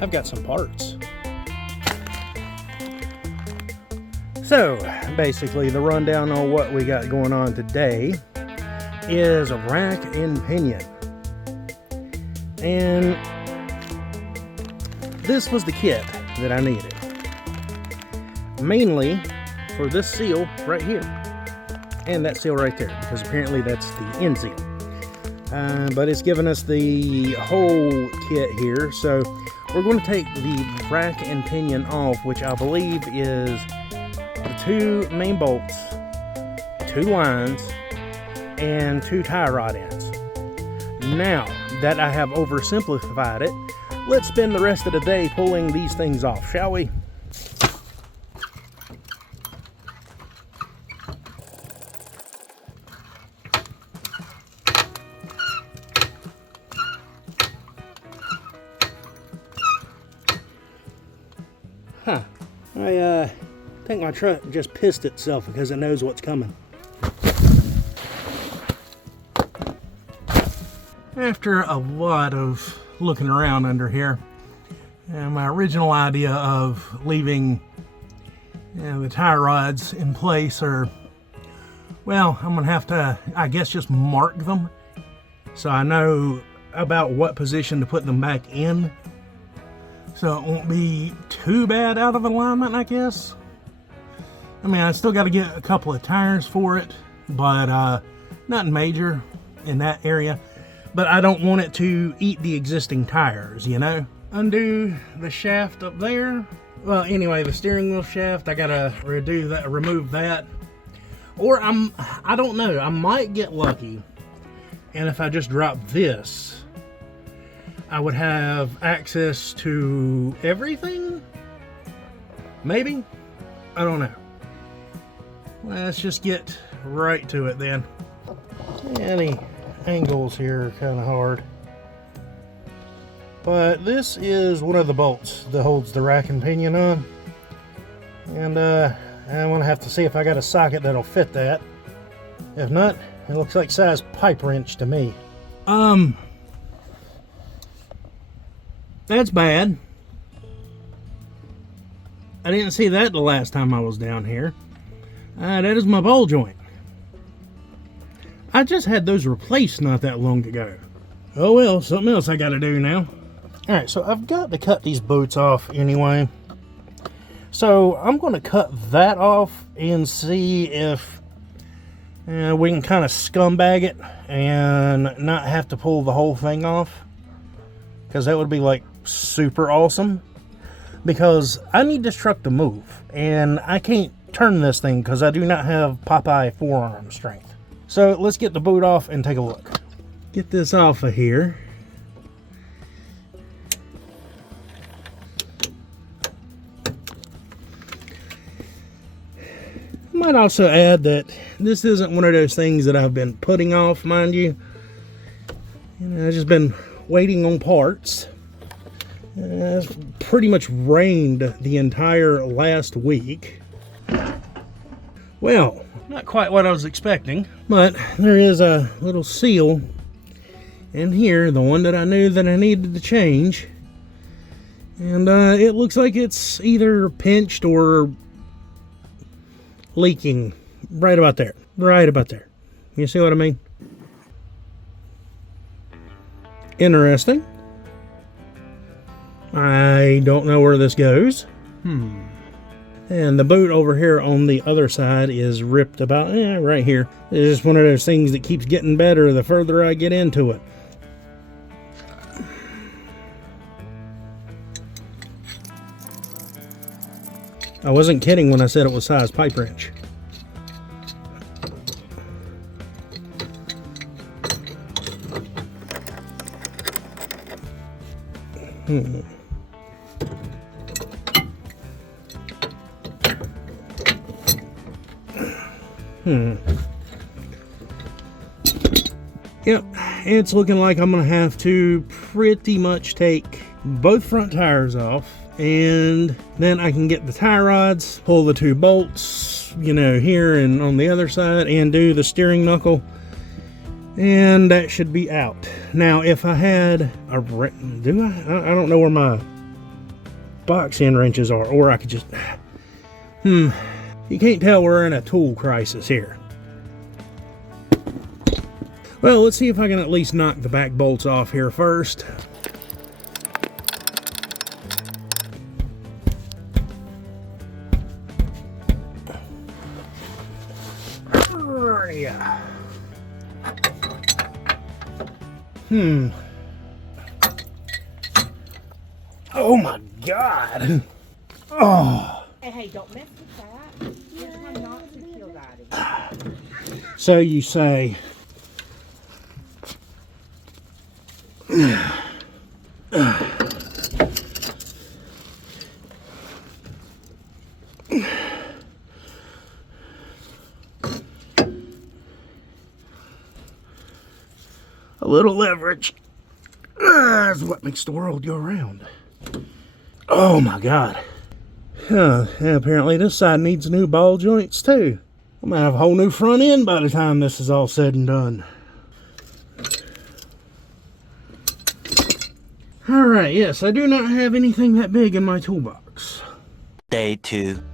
I've got some parts. So basically the rundown on what we got going on today is a rack and pinion. And this was the kit that I needed. Mainly for this seal right here. And that seal right there, because apparently that's the end seal. But it's given us the whole kit here. So we're going to take the rack and pinion off, which I believe is the 2 main bolts, 2 lines, and 2 tie rod ends. Now that I have oversimplified it, let's spend the rest of the day pulling these things off, shall we? Huh. I think my truck just pissed itself because it knows what's coming. After a lot of looking around under here, my original idea of leaving the tie rods in place are, well, I'm gonna have to, I guess, just mark them so I know about what position to put them back in, so it won't be too bad out of alignment, I guess. I mean, I still got to get a couple of tires for it, but nothing major in that area. But I don't want it to eat the existing tires, you know? Undo the shaft up there. Well, anyway, the steering wheel shaft, I gotta redo that, remove that. Or I don't know, I might get lucky, and if I just drop this, I would have access to everything? Maybe? I don't know. Let's just get right to it then. Any angles here are kind of hard. But this is one of the bolts that holds the rack and pinion on. And I'm going to have to see if I got a socket that'll fit that. If not, it looks like size pipe wrench to me. That's bad. I didn't see that the last time I was down here. That is my ball joint. I just had those replaced not that long ago. Oh well, something else I gotta do now. Alright, so I've got to cut these boots off anyway. So I'm going to cut that off and see if we can kind of scumbag it and not have to pull the whole thing off. Because that would be like super awesome. Because I need this truck to move. And I can't turn this thing because I do not have Popeye forearm strength. So let's get the boot off and take a look. Get this off of here. I might also add that this isn't one of those things that I've been putting off, mind you. I've just been waiting on parts. It's pretty much rained the entire last week. Well, not quite what I was expecting, but there is a little seal in here, the one that I knew that I needed to change. And it looks like it's either pinched or leaking right about there. Right about there. You see what I mean? Interesting. I don't know where this goes. And the boot over here on the other side is ripped about right here. It's just one of those things that keeps getting better the further I get into it. I wasn't kidding when I said it was size pipe wrench. Yep, it's looking like I'm gonna have to pretty much take both front tires off, and then I can get the tie rods, pull the 2 bolts, you know, here and on the other side, and do the steering knuckle, and that should be out. Now, if I had a, I don't know where my box end wrenches are, or I could just, you can't tell we're in a tool crisis here. Well, let's see if I can at least knock the back bolts off here first. Yeah. Oh my God. Oh. Hey, don't mess with that. You're trying not to kill that again. So you say. A little leverage is what makes the world go round. Oh my God. And apparently this side needs new ball joints too. I might have a whole new front end by the time this is all said and done. Alright, yes, I do not have anything that big in my toolbox. Day 2.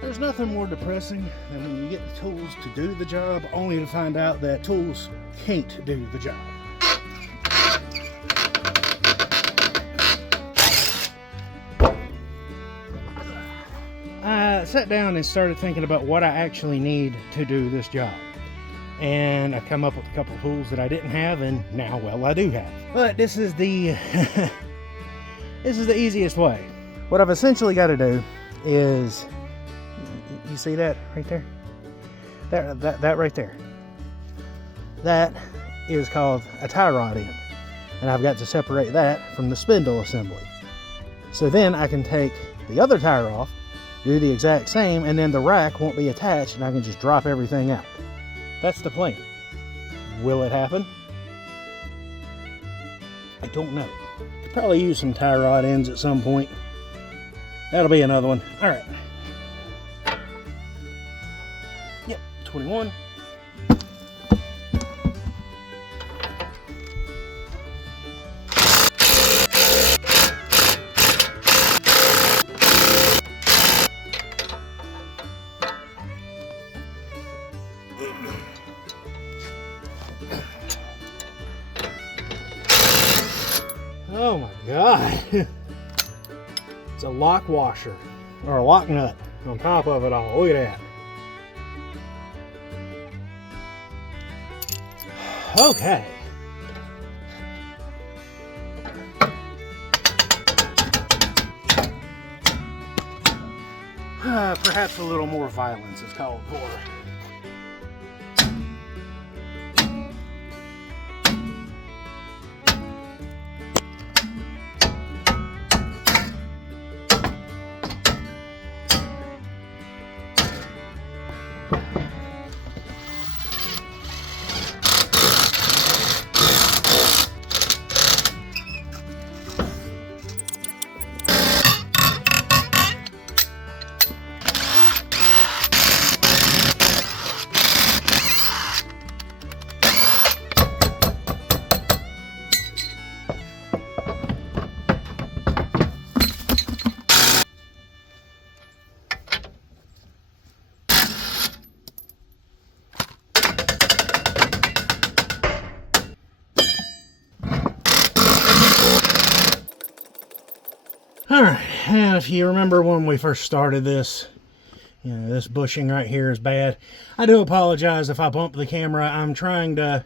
There's nothing more depressing than when you get the tools to do the job, only to find out that tools can't do the job. I sat down and started thinking about what I actually need to do this job. And I come up with a couple tools that I didn't have, and now, well, I do have. But this is the this is the easiest way. What I've essentially got to do is, you see that right there? That right there. That is called a tie rod end. And I've got to separate that from the spindle assembly. So then I can take the other tire off, do the exact same, and then the rack won't be attached and I can just drop everything out. That's the plan. Will it happen? I don't know. Could probably use some tie rod ends at some point. That'll be another one. All right. Yep, 21. Oh my God. It's a lock washer, or a lock nut on top of it all. Look at that. Okay. Perhaps a little more violence is called for. Alright, and if you remember when we first started this, you know, this bushing right here is bad. I do apologize if I bump the camera. I'm trying to,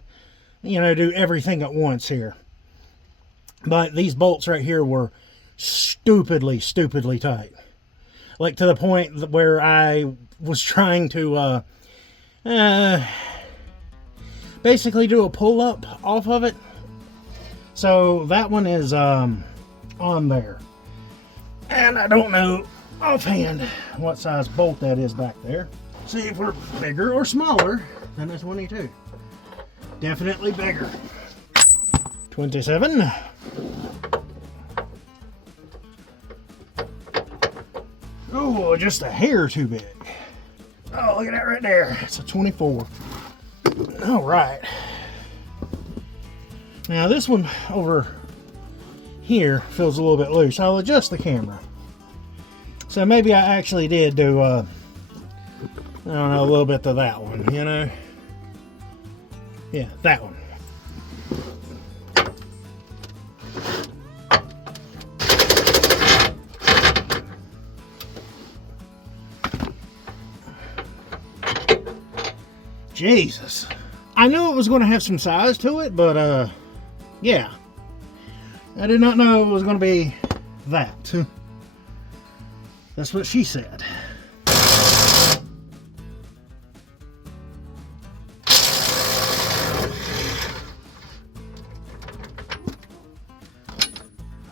you know, do everything at once here. But these bolts right here were stupidly tight. Like to the point where I was trying to basically do a pull-up off of it. So that one is on there. And I don't know offhand what size bolt that is back there. See if we're bigger or smaller than a 22. Definitely bigger. 27. Oh, just a hair too big. Oh, look at that right there. It's a 24. All right. Now this one over here feels a little bit loose. I'll adjust the camera. So maybe I actually did do, I don't know, a little bit to that one, you know? Yeah, that one. Jesus. I knew it was going to have some size to it, but yeah. I did not know it was going to be that. That's what she said.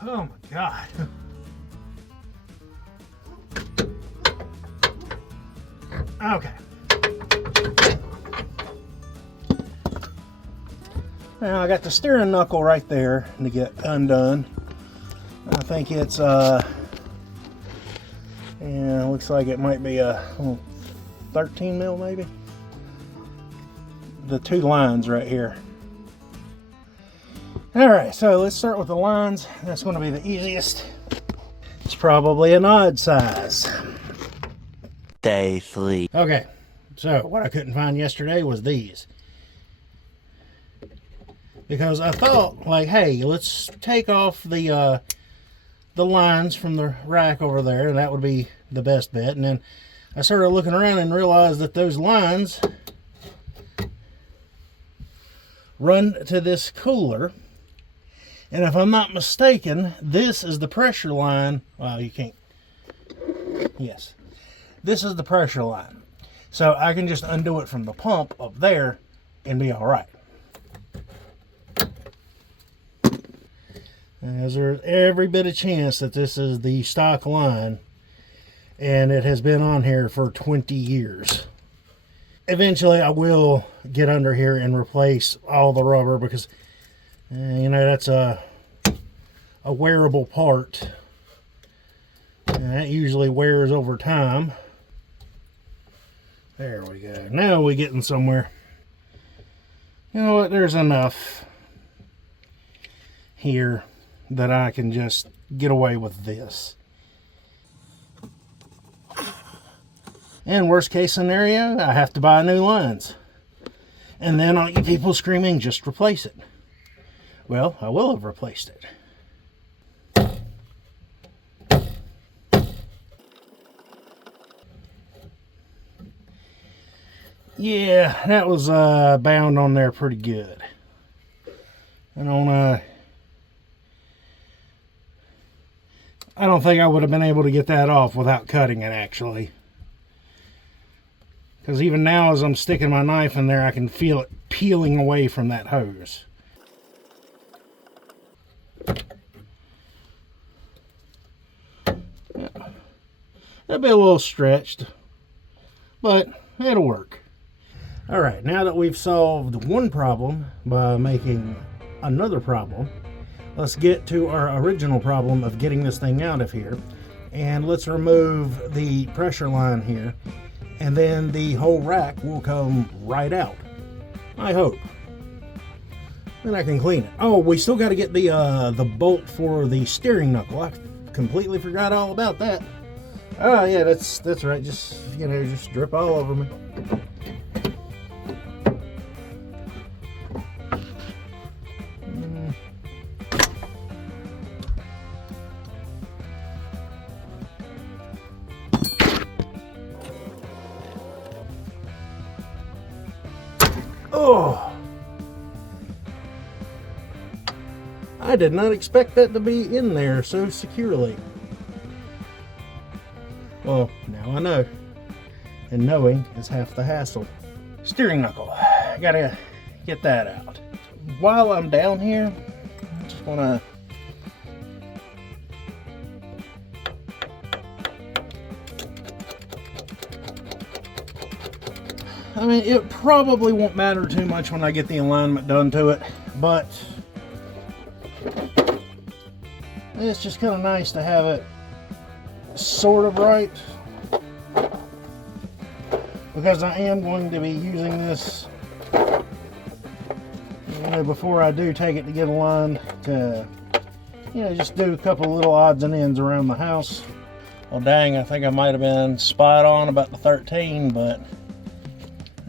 Oh my God. Okay. Now I got the steering knuckle right there to get undone. I think it's yeah, looks like it might be a 13 mil maybe. The two lines right here. All right, so let's start with the lines. That's going to be the easiest. It's probably an odd size. Day 3. Okay, so what I couldn't find yesterday was these. Because I thought, like, hey, let's take off the lines from the rack over there, and that would be the best bet. And then I started looking around and realized that those lines run to this cooler. And if I'm not mistaken, this is the pressure line. Well, you can't. Yes. This is the pressure line. So I can just undo it from the pump up there and be all right. As there's every bit of chance that this is the stock line and it has been on here for 20 years. Eventually I will get under here and replace all the rubber because you know, that's a wearable part and that usually wears over time. There we go. Now we're getting somewhere. You know what, there's enough here that I can just get away with this. And worst case scenario, I have to buy new lines. And then all you people screaming, just replace it. Well, I will have replaced it. Yeah, that was bound on there pretty good. And on I don't think I would have been able to get that off without cutting it, actually. Because even now, as I'm sticking my knife in there, I can feel it peeling away from that hose. Yeah. That'll be a little stretched, but it'll work. Alright, now that we've solved one problem by making another problem, let's get to our original problem of getting this thing out of here. And let's remove the pressure line here. And then the whole rack will come right out. I hope. Then I can clean it. Oh, we still got to get the bolt for the steering knuckle. I completely forgot all about that. Oh yeah, that's right. Just, you know, just drip all over me. Oh, I did not expect that to be in there so securely. Well, now I know. And knowing is half the hassle. Steering knuckle. I gotta get that out. While I'm down here, I just wanna I mean, it probably won't matter too much when I get the alignment done to it, but it's just kind of nice to have it sort of right, because I am going to be using this, you know, before I do take it to get aligned, to, you know, just do a couple little odds and ends around the house. Well, dang, I think I might have been spot on about the 13, but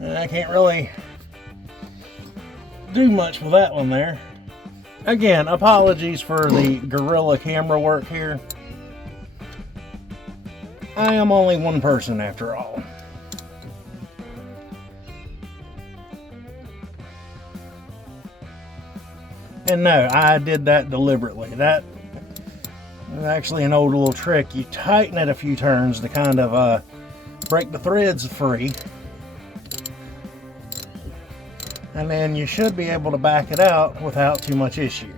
I can't really do much with that one there. Again, apologies for the guerrilla camera work here. I am only one person after all. And no, I did that deliberately. That is actually an old little trick. You tighten it a few turns to kind of break the threads free. And then you should be able to back it out without too much issue.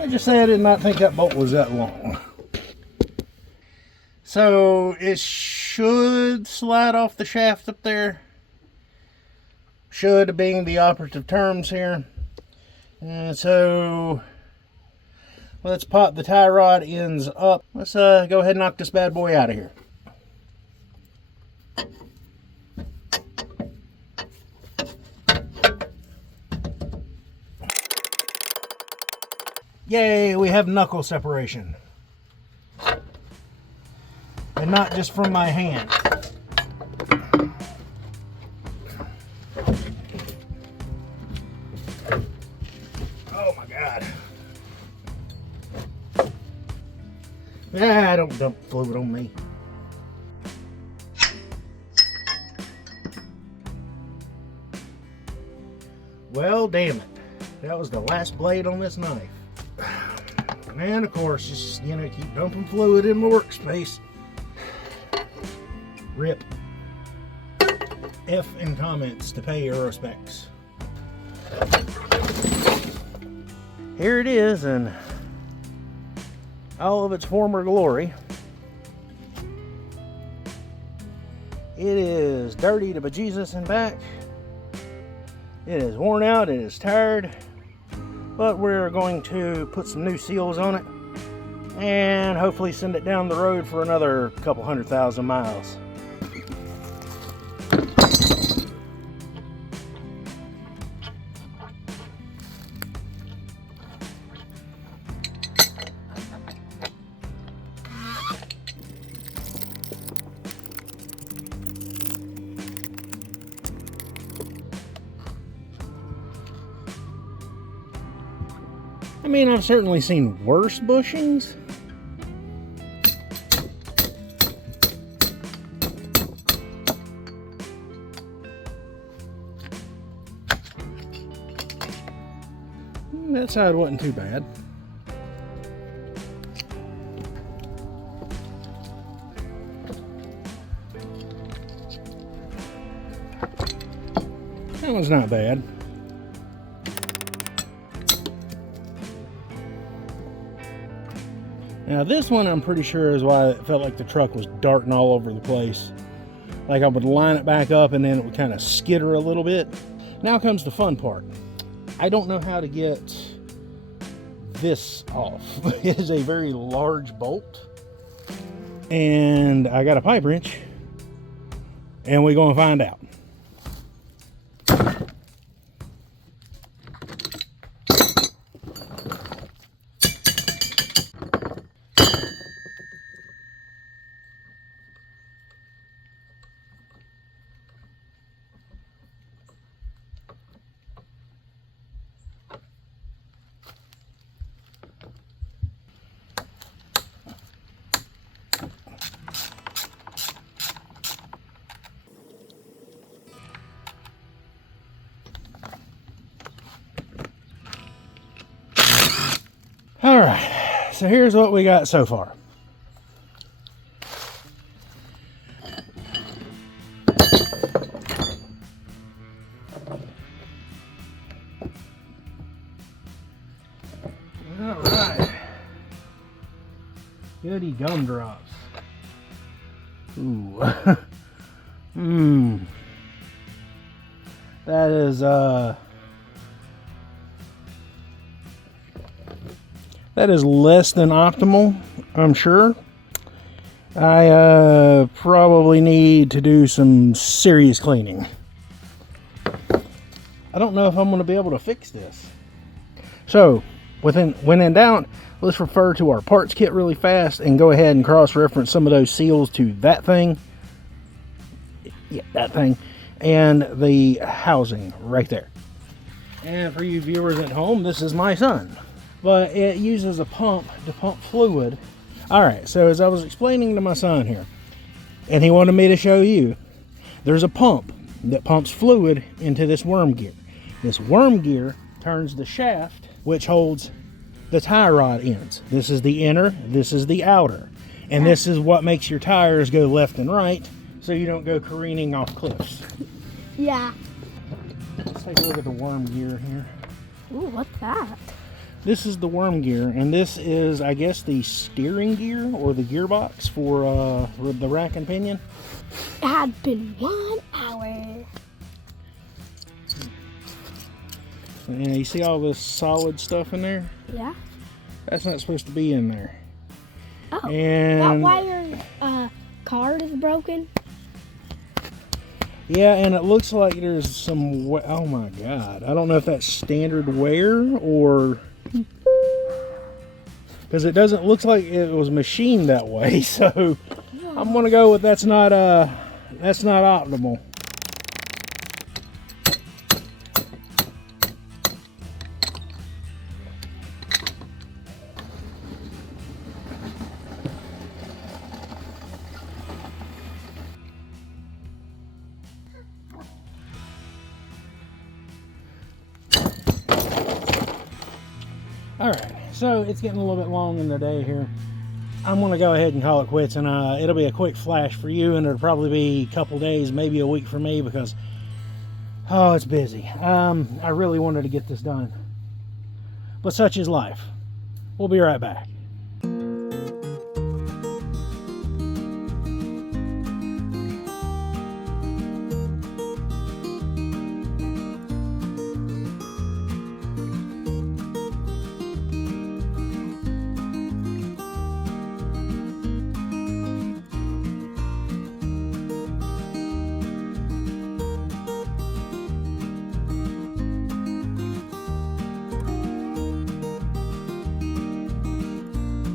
I just say I did not think that bolt was that long. So it should slide off the shaft up there. Should being the operative terms here. And so let's pop the tie rod ends up. Let's go ahead and knock this bad boy out of here. Yay, we have knuckle separation. And not just from my hand. Oh my God. Ah, don't dump fluid on me. Well, damn it. That was the last blade on this knife. And of course, just, you know, keep dumping fluid in my workspace. RIP. F in comments to pay your respects. Here it is in all of its former glory. It is dirty to bejesus and back. It is worn out, it is tired. But we're going to put some new seals on it and hopefully send it down the road for another couple 100,000 miles. I mean, I've certainly seen worse bushings. That side wasn't too bad. That one's not bad. Now this one I'm pretty sure is why it felt like the truck was darting all over the place. Like I would line it back up and then it would kind of skitter a little bit. Now comes the fun part. I don't know how to get this off. It is a very large bolt. And I got a pipe wrench. And we're going to find out. All right, so here's what we got so far. All right. Goody gumdrops. Ooh. That is less than optimal, I'm sure. I probably need to do some serious cleaning. I don't know if I'm going to be able to fix this. So, when in doubt, let's refer to our parts kit really fast and go ahead and cross-reference some of those seals to that thing. Yeah, that thing. And the housing right there. And for you viewers at home, this is my son. But it uses a pump to pump fluid. Alright, so as I was explaining to my son here, and he wanted me to show you, there's a pump that pumps fluid into this worm gear. This worm gear turns the shaft, which holds the tie rod ends. This is the inner, this is the outer. And this is what makes your tires go left and right, so you don't go careening off cliffs. Yeah. Let's take a look at the worm gear here. Ooh, what's that? This is the worm gear, and this is, I guess, the steering gear or the gearbox for the rack and pinion. It had been 1 hour. And you see all this solid stuff in there? Yeah. That's not supposed to be in there. Oh, And that wire card is broken. yeah, and it looks like there's some, oh my God. I don't know if that's standard wear or, because it doesn't look like it was machined that way. So I'm gonna go with that's not optimal. Alright, so it's getting a little bit long in the day here. I'm going to go ahead and call it quits, and it'll be a quick flash for you, and it'll probably be a couple days, maybe a week for me, because, oh, it's busy. I really wanted to get this done. But such is life. We'll be right back.